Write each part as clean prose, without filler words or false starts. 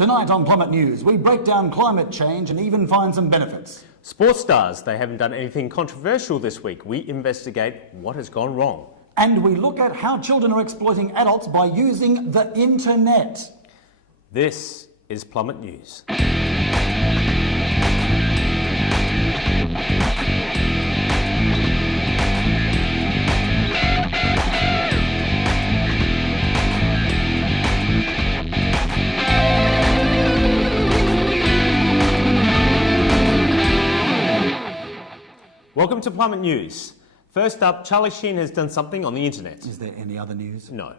Tonight on Plummit News, we break down climate change and even find some benefits. Sports stars, they haven't done anything controversial this week. We investigate what has gone wrong. And we look at how children are exploiting adults by using the internet. This is Plummit News. Welcome to Plummit News. First up, Charlie Sheen has done something on the internet. Is there any other news? No.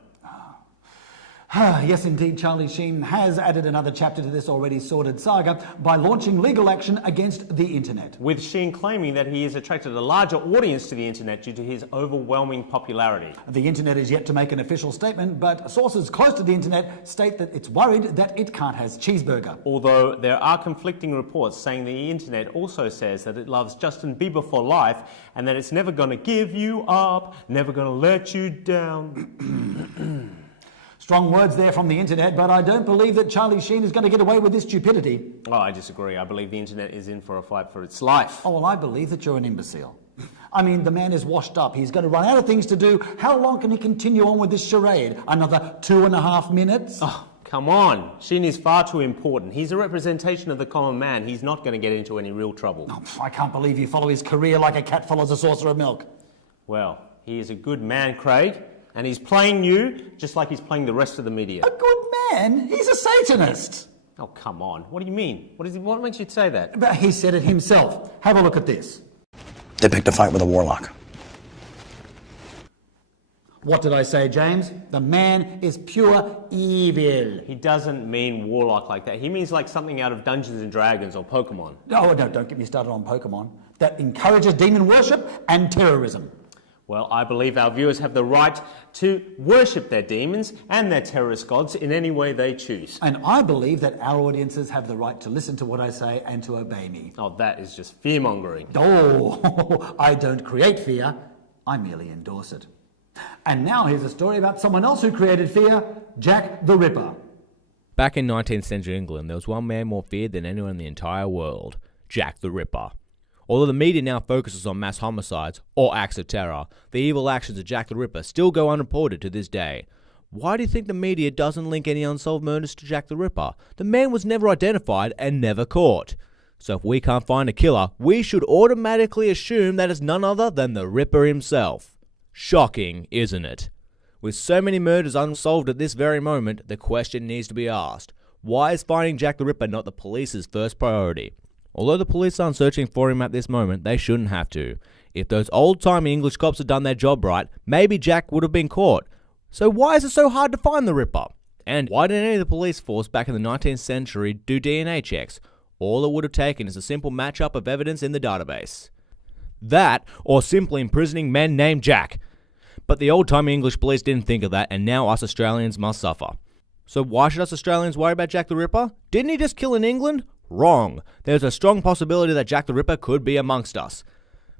Yes, indeed, Charlie Sheen has added another chapter to this already sordid saga by launching legal action against the internet. With Sheen claiming that he has attracted a larger audience to the internet due to his overwhelming popularity. The internet is yet to make an official statement, but sources close to the internet state that it's worried that it can't have cheeseburger. Although there are conflicting reports saying the internet also says that it loves Justin Bieber for life and that it's never going to give you up, never going to let you down. Strong words there from the internet, but I don't believe that Charlie Sheen is going to get away with this stupidity. Oh, I disagree. I believe the internet is in for a fight for its life. Oh, well, I believe that you're an imbecile. I mean, the man is washed up. He's going to run out of things to do. How long can he continue on with this charade? Another 2.5 minutes? Oh, come on. Sheen is far too important. He's a representation of the common man. He's not going to get into any real trouble. Oh, I can't believe you follow his career like a cat follows a saucer of milk. Well, he is a good man, Craig. And he's playing you just like he's playing the rest of the media. A good man? He's a Satanist. Oh, come on. What do you mean? What makes you say that? But he said it himself. Have a look at this. They picked a fight with a warlock. What did I say, James? The man is pure evil. He doesn't mean warlock like that. He means like something out of Dungeons and Dragons or Pokemon. Oh, no, don't get me started on Pokemon. That encourages demon worship and terrorism. Well, I believe our viewers have the right to worship their demons and their terrorist gods in any way they choose. And I believe that our audiences have the right to listen to what I say and to obey me. Oh, that is just fear-mongering. Oh, I don't create fear. I merely endorse it. And now here's a story about someone else who created fear, Jack the Ripper. Back in 19th century England, there was one man more feared than anyone in the entire world, Jack the Ripper. Although the media now focuses on mass homicides or acts of terror, the evil actions of Jack the Ripper still go unreported to this day. Why do you think the media doesn't link any unsolved murders to Jack the Ripper? The man was never identified and never caught. So if we can't find a killer, we should automatically assume that it's none other than the Ripper himself. Shocking, isn't it? With so many murders unsolved at this very moment, the question needs to be asked. Why is finding Jack the Ripper not the police's first priority? Although the police aren't searching for him at this moment, they shouldn't have to. If those old-timey English cops had done their job right, maybe Jack would have been caught. So why is it so hard to find the Ripper? And why didn't any of the police force back in the 19th century do DNA checks? All it would have taken is a simple match-up of evidence in the database. That, or simply imprisoning men named Jack. But the old-timey English police didn't think of that, and now us Australians must suffer. So why should us Australians worry about Jack the Ripper? Didn't he just kill in England? Wrong. There's a strong possibility that Jack the Ripper could be amongst us.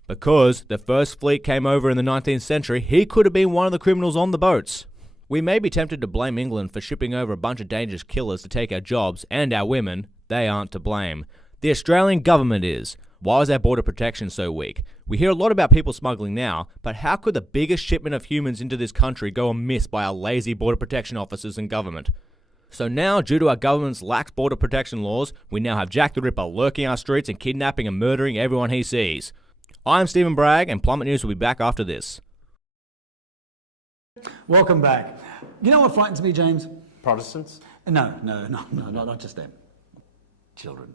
Because the first fleet came over in the 19th century, he could have been one of the criminals on the boats. We may be tempted to blame England for shipping over a bunch of dangerous killers to take our jobs and our women. They aren't to blame. The Australian government is. Why is our border protection so weak? We hear a lot about people smuggling now, but how could the biggest shipment of humans into this country go amiss by our lazy border protection officers and government? So now, due to our government's lax border protection laws, we now have Jack the Ripper lurking our streets and kidnapping and murdering everyone he sees. I'm Stephen Bragg, and Plummit News will be back after this. Welcome back. You know what frightens me, James? Protestants? No, not just them. Children.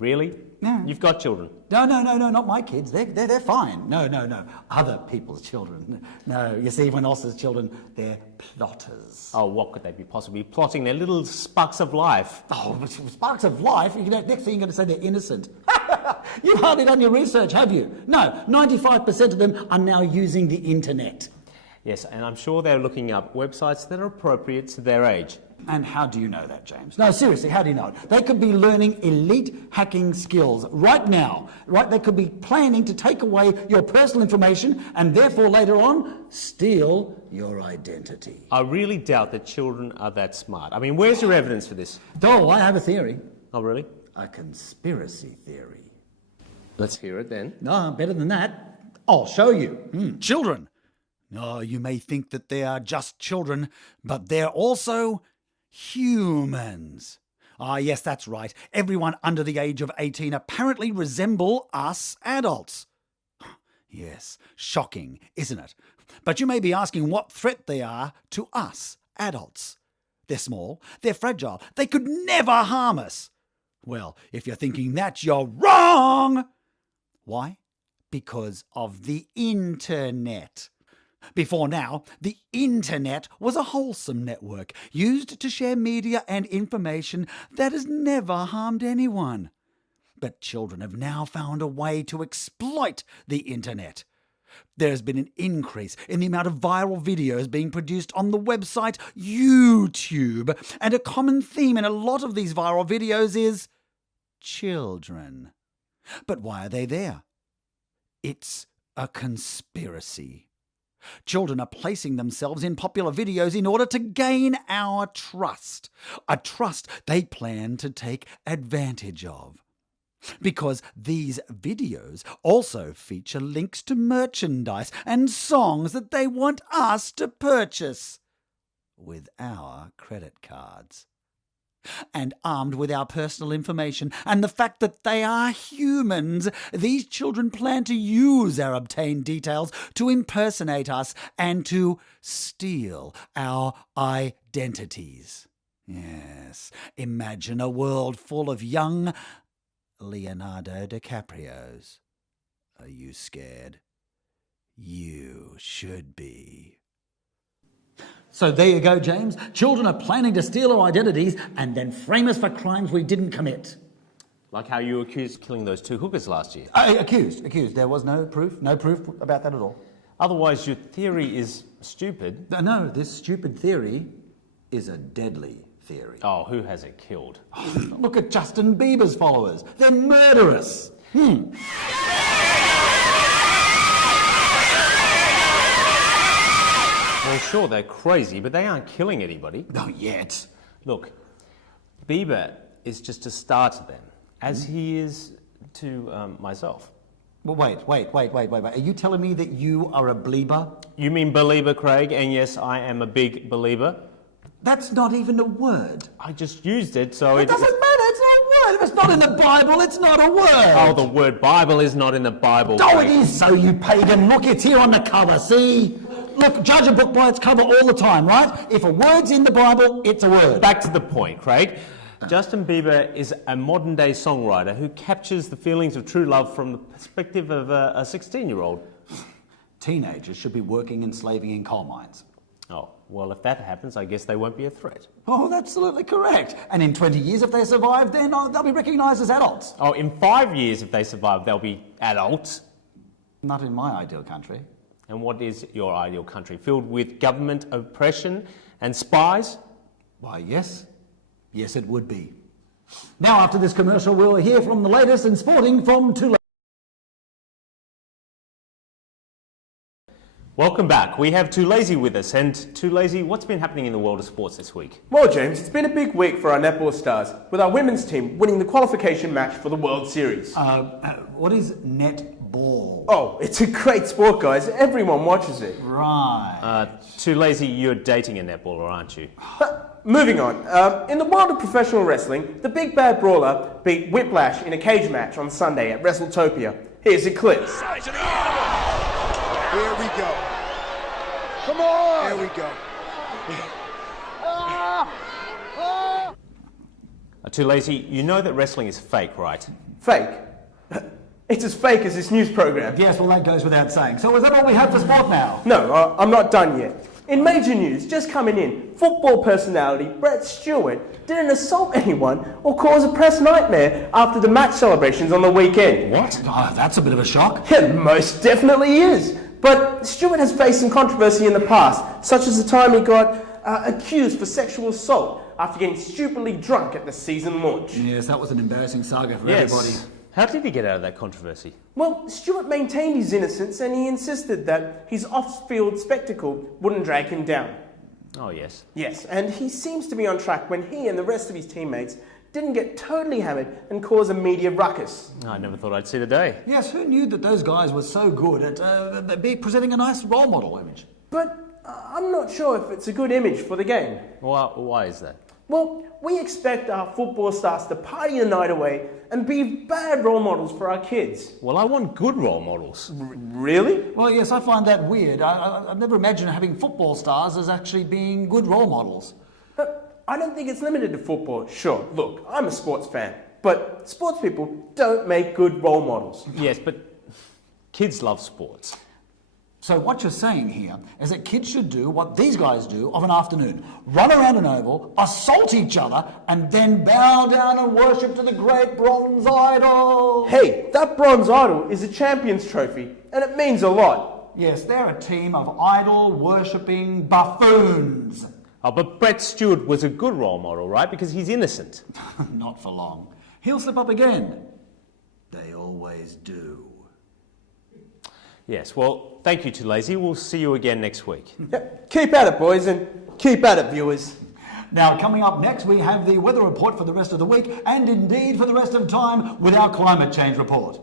Really? No. You've got children? No, not my kids. They're fine. No. Other people's children. No, you see, everyone else's children, they're plotters. Oh, what could they be possibly plotting? They're little sparks of life. Oh, sparks of life? Next thing you're going to say they're innocent. You've hardly done your research, have you? No, 95% of them are now using the internet. Yes, and I'm sure they're looking up websites that are appropriate to their age. And how do you know that, James? No, seriously, how do you know it? They could be learning elite hacking skills right now, right? They could be planning to take away your personal information and therefore later on steal your identity. I really doubt that children are that smart. I mean, where's your evidence for this? Oh, I have a theory. Oh, really? A conspiracy theory. Let's hear it then. No, better than that. I'll show you. Children. Oh, you may think that they are just children, but they're also humans. Ah, yes, that's right. Everyone under the age of 18 apparently resemble us adults. Yes, shocking, isn't it? But you may be asking what threat they are to us adults. They're small, they're fragile, they could never harm us. Well, if you're thinking that, you're wrong! Why? Because of the internet. Before now, the internet was a wholesome network used to share media and information that has never harmed anyone. But children have now found a way to exploit the internet. There's been an increase in the amount of viral videos being produced on the website YouTube, and a common theme in a lot of these viral videos is children. But why are they there? It's a conspiracy. Children are placing themselves in popular videos in order to gain our trust, a trust they plan to take advantage of. Because these videos also feature links to merchandise and songs that they want us to purchase with our credit cards. And armed with our personal information and the fact that they are humans, these children plan to use our obtained details to impersonate us and to steal our identities. Yes, imagine a world full of young Leonardo DiCaprios. Are you scared? You should be. So there you go, James. Children are planning to steal our identities and then frame us for crimes we didn't commit. Like how you accused of killing those 2 hookers last year. Accused. There was no proof about that at all. Otherwise, your theory is stupid. No, this stupid theory is a deadly theory. Oh, who has it killed? Look at Justin Bieber's followers. They're murderous. Well, sure, they're crazy, but they aren't killing anybody. Not yet. Look, Bieber is just a star to them, as he is to myself. Well, wait. Are you telling me that you are a believer? You mean believer, Craig? And yes, I am a big believer. That's not even a word. I just used it, so It doesn't matter, it's not a word. If it's not in the Bible, it's not a word. Oh, the word Bible is not in the Bible. Oh, Craig. it is so, you pagan. Look, it's here on the cover, see? Look, judge a book by its cover all the time, right? If a word's in the Bible, it's a word. Back to the point, Craig. Justin Bieber is a modern-day songwriter who captures the feelings of true love from the perspective of a 16-year-old. Teenagers should be working and slaving in coal mines. Oh, well, if that happens, I guess they won't be a threat. Oh, that's absolutely correct. And in 20 years, if they survive, then they'll be recognised as adults. Oh, in 5 years, if they survive, they'll be adults. Not in my ideal country. And what is your ideal country? Filled with government oppression and spies? Why, yes. Yes, it would be. Now, after this commercial, we'll hear from the latest in sporting from Thulaisi. Welcome back. We have Thulaisi with us. And Thulaisi, what's been happening in the world of sports this week? Well, James, it's been a big week for our netball stars, with our women's team winning the qualification match for the World Series. What is netball? Oh, it's a great sport, guys. Everyone watches it. Right. Thulaisi, you're dating a netballer, aren't you? Moving on. In the world of professional wrestling, the Big Bad Brawler beat Whiplash in a cage match on Sunday at WrestleTopia. Here's a clip. Here we go. Come on! There we go. Thulaisi, you know that wrestling is fake, right? Fake? It's as fake as this news program. Yes, well, that goes without saying. So is that all we have for sport now? No, I'm not done yet. In major news, just coming in, football personality Brett Stewart didn't assault anyone or cause a press nightmare after the match celebrations on the weekend. What? Oh, that's a bit of a shock. It most definitely is. But Stewart has faced some controversy in the past, such as the time he got accused for sexual assault after getting stupidly drunk at the season launch. Yes, that was an embarrassing saga for Yes. everybody. How did he get out of that controversy? Well, Stewart maintained his innocence and he insisted that his off-field spectacle wouldn't drag him down. Oh, yes. Yes, and he seems to be on track when he and the rest of his teammates didn't get totally hammered and cause a media ruckus. I never thought I'd see the day. Yes, who knew that those guys were so good at presenting a nice role model image? But I'm not sure if it's a good image for the game. Why is that? Well, we expect our football stars to party the night away and be bad role models for our kids. Well, I want good role models. Really? Well, yes, I find that weird. I've never imagined having football stars as actually being good role models. I don't think it's limited to football. Sure, look, I'm a sports fan, but sports people don't make good role models. Yes, but kids love sports. So what you're saying here is that kids should do what these guys do of an afternoon. Run around an oval, assault each other, and then bow down and worship to the great bronze idol. Hey, that bronze idol is a Champions Trophy, and it means a lot. Yes, they're a team of idol-worshipping buffoons. Oh, but Brett Stewart was a good role model, right? Because he's innocent. Not for long. He'll slip up again. They always do. Yes, well, thank you, Thulaisi. We'll see you again next week. Keep at it, boys, and keep at it, viewers. Now, coming up next, we have the weather report for the rest of the week, and indeed for the rest of time with our climate change report.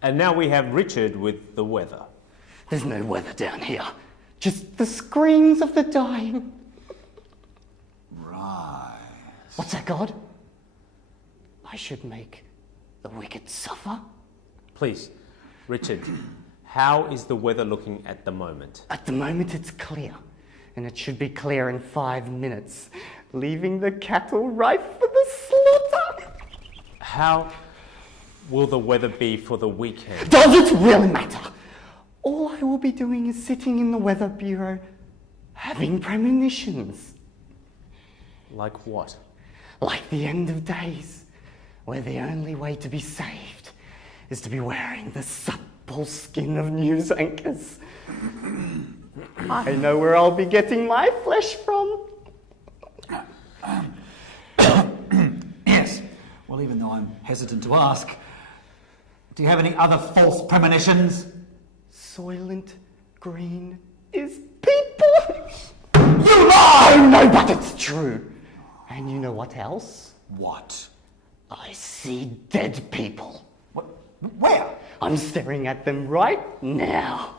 And now we have Richard with the weather. There's no weather down here. Just the screams of the dying. Right. What's that, God? I should make the wicked suffer? Please, Richard, how is the weather looking at the moment? At the moment it's clear, and it should be clear in 5 minutes, leaving the cattle ripe for the slaughter. How will the weather be for the weekend? Does it really matter? All I will be doing is sitting in the weather bureau, having premonitions. Like what? Like the end of days, where the only way to be saved is to be wearing the supple skin of news anchors. I know where I'll be getting my flesh from. Yes. Well, even though I'm hesitant to ask, do you have any other false premonitions? Soylent Green is people. You lie! No, but it's true. And you know what else? What? I see dead people. What? Where? I'm staring at them right now.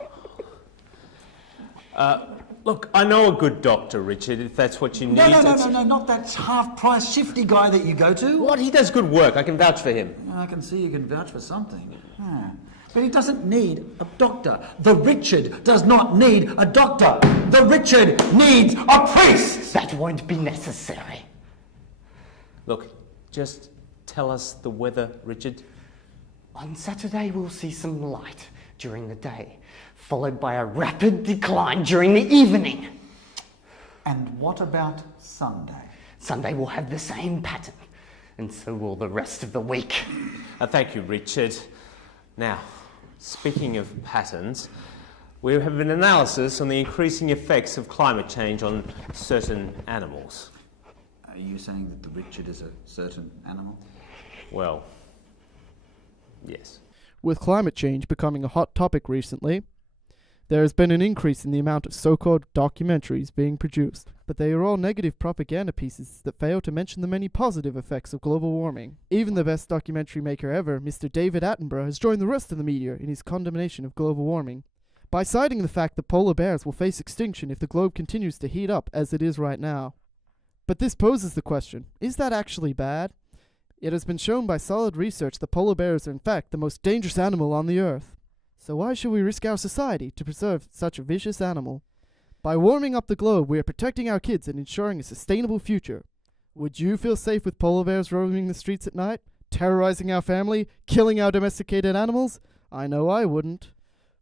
Look, I know a good doctor, Richard, if that's what you need. No, not that half-price shifty guy that you go to. What? He does good work. I can vouch for him. I can see you can vouch for something. But he doesn't need a doctor. The Richard does not need a doctor. The Richard needs a priest! That won't be necessary. Look, just tell us the weather, Richard. On Saturday, we'll see some light during the day, followed by a rapid decline during the evening. And what about Sunday? Sunday will have the same pattern, and so will the rest of the week. Thank you, Richard. Now, speaking of patterns, we have an analysis on the increasing effects of climate change on certain animals. Are you saying that the Richard is a certain animal? Well, yes. With climate change becoming a hot topic recently, there has been an increase in the amount of so-called documentaries being produced, but they are all negative propaganda pieces that fail to mention the many positive effects of global warming. Even the best documentary maker ever, Mr. David Attenborough, has joined the rest of the media in his condemnation of global warming, by citing the fact that polar bears will face extinction if the globe continues to heat up as it is right now. But this poses the question, is that actually bad? It has been shown by solid research that polar bears are in fact the most dangerous animal on the earth. So why should we risk our society to preserve such a vicious animal? By warming up the globe, we are protecting our kids and ensuring a sustainable future. Would you feel safe with polar bears roaming the streets at night, terrorizing our family, killing our domesticated animals? I know I wouldn't.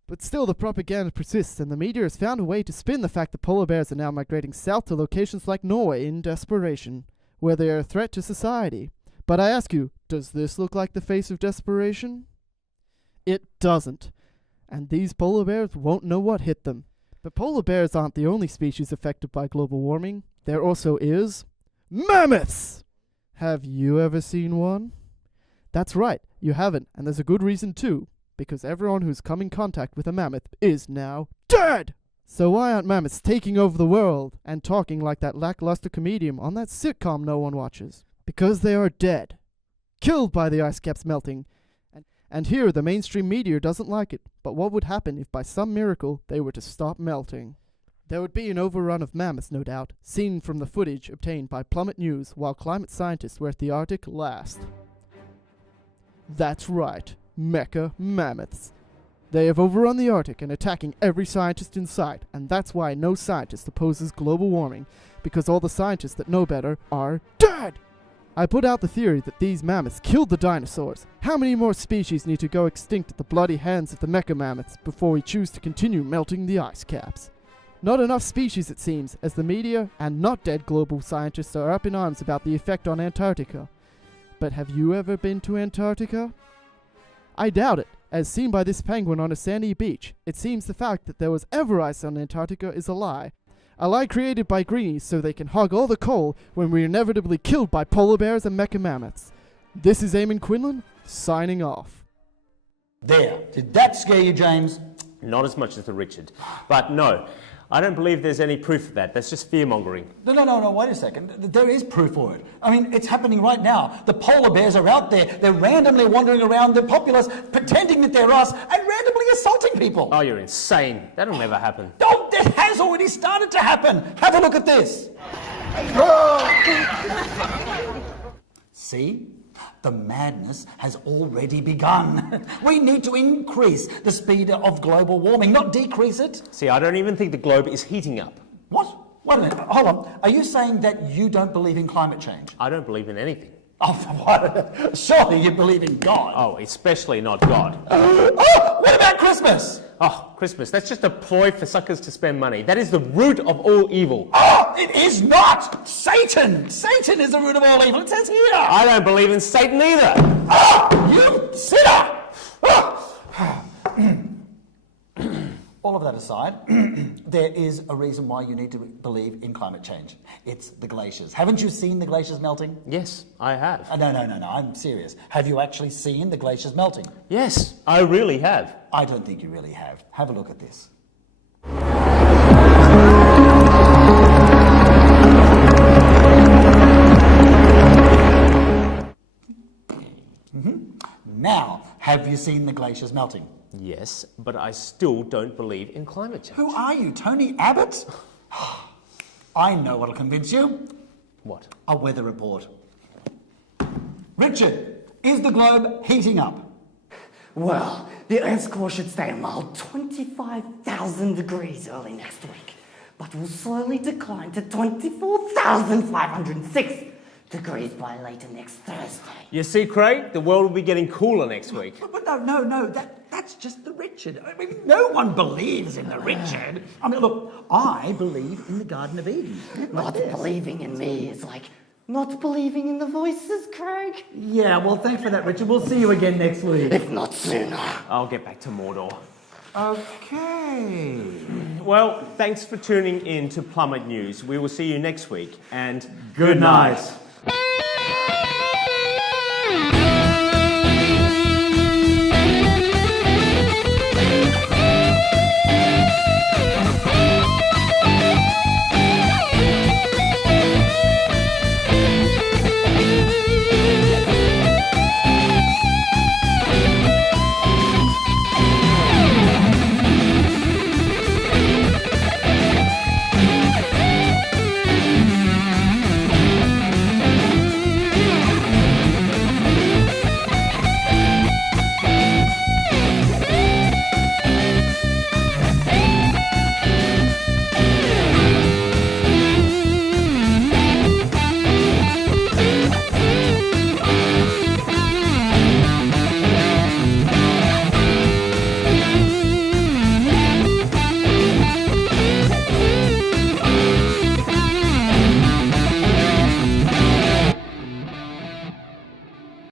But still the propaganda persists, and the media has found a way to spin the fact that polar bears are now migrating south to locations like Norway in desperation, where they are a threat to society. But I ask you, does this look like the face of desperation? It doesn't. And these polar bears won't know what hit them. But polar bears aren't the only species affected by global warming. There also is mammoths! Have you ever seen one? That's right, you haven't, and there's a good reason too, because everyone who's come in contact with a mammoth is now dead! So why aren't mammoths taking over the world and talking like that lackluster comedian on that sitcom no one watches? Because they are dead. Killed by the ice caps melting. And here the mainstream media doesn't like it, but what would happen if by some miracle they were to stop melting? There would be an overrun of mammoths, no doubt, seen from the footage obtained by Plummit News while climate scientists were at the Arctic last. That's right, mecha mammoths. They have overrun the Arctic and attacking every scientist in sight, and that's why no scientist opposes global warming, because all the scientists that know better are dead! I put out the theory that these mammoths killed the dinosaurs. How many more species need to go extinct at the bloody hands of the mecha mammoths before we choose to continue melting the ice caps? Not enough species, it seems, as the media and not dead global scientists are up in arms about the effect on Antarctica. But have you ever been to Antarctica? I doubt it. As seen by this penguin on a sandy beach, it seems the fact that there was ever ice on Antarctica is a lie. A lie created by greenies so they can hog all the coal when we're inevitably killed by polar bears and mecha mammoths. This is Eamon Quinlan, signing off. There. Did that scare you, James? Not as much as the Richard. But no, I don't believe there's any proof of that. That's just fear-mongering. No, wait a second. There is proof for it. I mean, it's happening right now. The polar bears are out there. They're randomly wandering around the populace, pretending that they're us, and randomly assaulting people. Oh, you're insane. That'll never happen. Oh, it has already started to happen. Have a look at this. See? The madness has already begun. We need to increase the speed of global warming, not decrease it. See, I don't even think the globe is heating up. What? Wait a minute. Hold on. Are you saying that you don't believe in climate change? I don't believe in anything. Oh, what? Surely you believe in God. Oh, especially not God. Oh, what about Christmas? Oh, Christmas. That's just a ploy for suckers to spend money. That is the root of all evil. Oh, it is not! Satan! Satan is the root of all evil. It says here. I don't believe in Satan either. Oh, you sinner! Oh. All of that aside, there is a reason why you need to believe in climate change. It's the glaciers. Haven't you seen the glaciers melting? Yes, I have. No, I'm serious. Have you actually seen the glaciers melting? Yes, I really have. I don't think you really have. Have a look at this. Now, have you seen the glaciers melting? Yes, but I still don't believe in climate change. Who are you, Tony Abbott? I know what'll convince you. What? A weather report. Richard, is the globe heating up? Well, the Earth's core should stay a mild 25,000 degrees early next week, but will slowly decline to 24,506 degrees by later next Thursday. You see, Craig, the world will be getting cooler next week. But no, that's just the Richard. I mean, no one believes in the Richard. I mean, look, I believe in the Garden of Eden. Not believing in me is like not believing in the voices, Craig. Yeah, well, thanks for that, Richard. We'll see you again next week. If not sooner. I'll get back to Mordor. Okay. Well, thanks for tuning in to Plummit News. We will see you next week, and Good night.